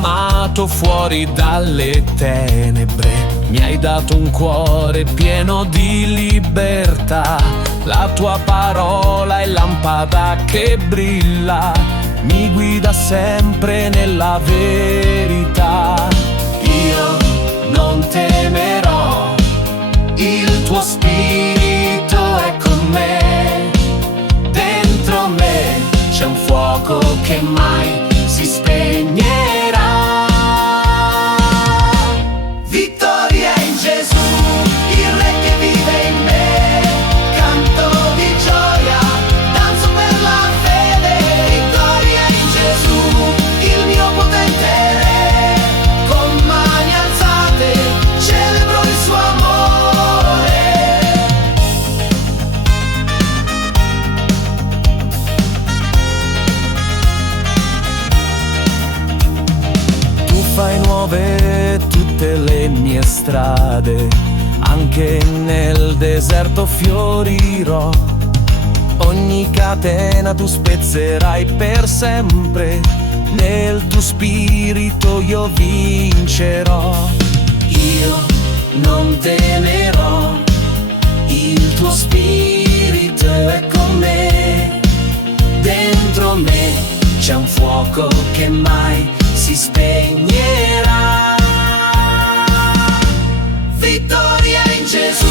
chiamato fuori dalle tenebre, mi hai dato un cuore pieno di libertà. La tua parola è lampada che brilla, mi guida sempre nella verità. Io non temerò, il tuo spirito è con me. Dentro me c'è un fuoco che mai si spegnerà. Vittoria in Gesù, il Re che vive in me. Canto di gioia, danzo per la fede. Vittoria in Gesù, il mio potente Re. Con mani alzate celebro il suo amore. Tu fai nuove tutte le mie strade, anche nel deserto fiorirò. Ogni catena tu spezzerai per sempre, nel tuo spirito io vincerò. Io non temerò, il tuo spirito è con me. Dentro me c'è un fuoco che mai si spegnerà. Vittoria in Gesù,